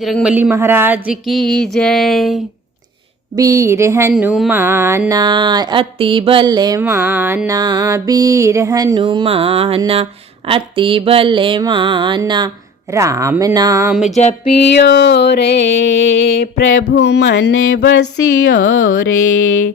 बजरंगबली महाराज की जय। वीर हनुमाना अति बलवाना, वीर हनुमाना अति बलवाना। राम नाम जपियो रे, प्रभु मन बसियो रे।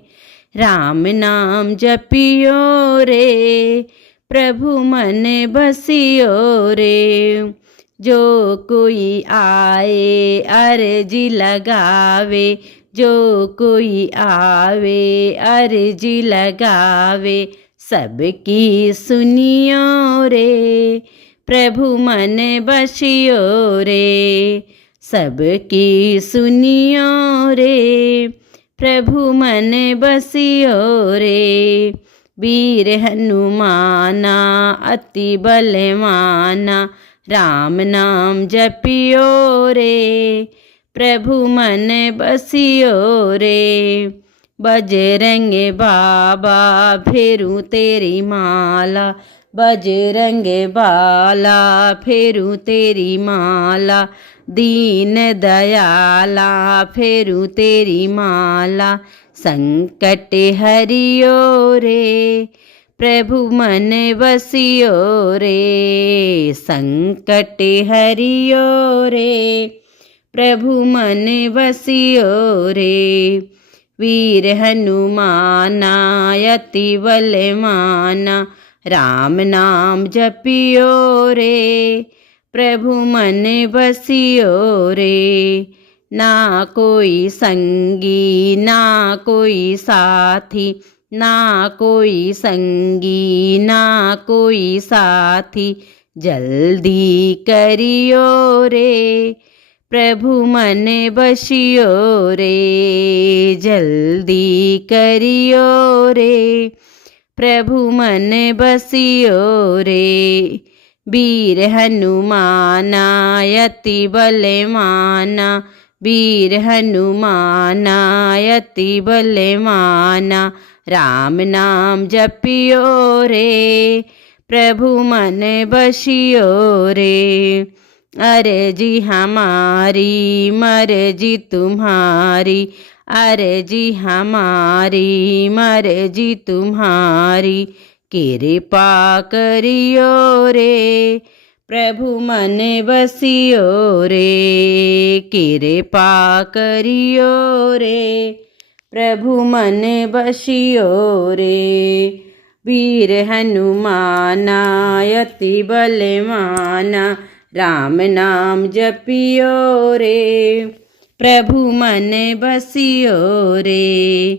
राम नाम जपियो रे, प्रभु मन बसियो रे। जो कोई आए अर्जी लगावे, जो कोई आवे अर्जी लगावे। सबकी सुनियो रे, प्रभु मन बसियो रे। सबकी सुनियो रे, प्रभु मन बसियो रे। वीर हनुमाना अति बलवाना, राम नाम जपियो रे, प्रभु मन बसियो रे। बजरंग बाबा फेरू तेरी माला, बजरंग बाला फेरू तेरी माला। दीन दयाला फेरू तेरी माला। संकट हरियो रे, प्रभु मन बसियो रे। संकट हरियो रे, प्रभु मन बसियो रे। वीर हनुमाना अति बलवाना, राम नाम जपियो रे, प्रभु मन बसियो रे। ना कोई संगी ना कोई साथी, ना कोई संगी ना कोई साथी। जल्दी करियो रे, प्रभु मन बसियो रे। जल्दी करियो रे, प्रभु मन बसियो रे। वीर हनुमाना अति बलवाना, वीर हनुमाना अति बलवाना। राम नाम जपियो रे, प्रभु मन बसियो रे। अर्जी हमारी मर्जी तुम्हारी, अर्जी हमारी मर्जी तुम्हारी। कृपा करियो रे, प्रभु मन बसियो रे। कृपा करियो रे, प्रभु मन बसियो रे। वीर हनुमाना अति बलवाना, राम नाम जपियो रे, प्रभु मन बसियो रे।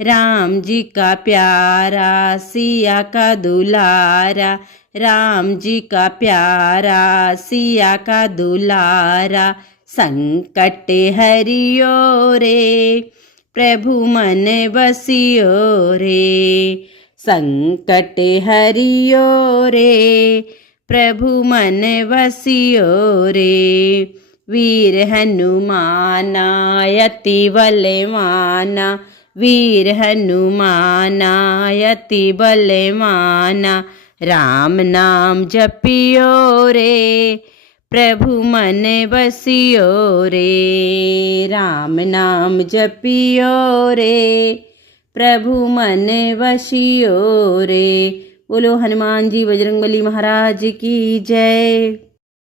राम जी का प्यारा सिया का दुलारा, राम जी का प्यारा सिया का दुलारा। संकट हरियो रे, प्रभु मन बसियो रे। संकट हरियो रे, प्रभु मन बसियो रे। वीर हनुमाना अति बलवाना, वीर हनुमाना अति बलवाना। राम नाम जपियो रे, प्रभु मन बसियो रे। राम नाम जपियो रे, प्रभु मन बसियो रे। बोलो हनुमान जी बजरंगबली महाराज की जय।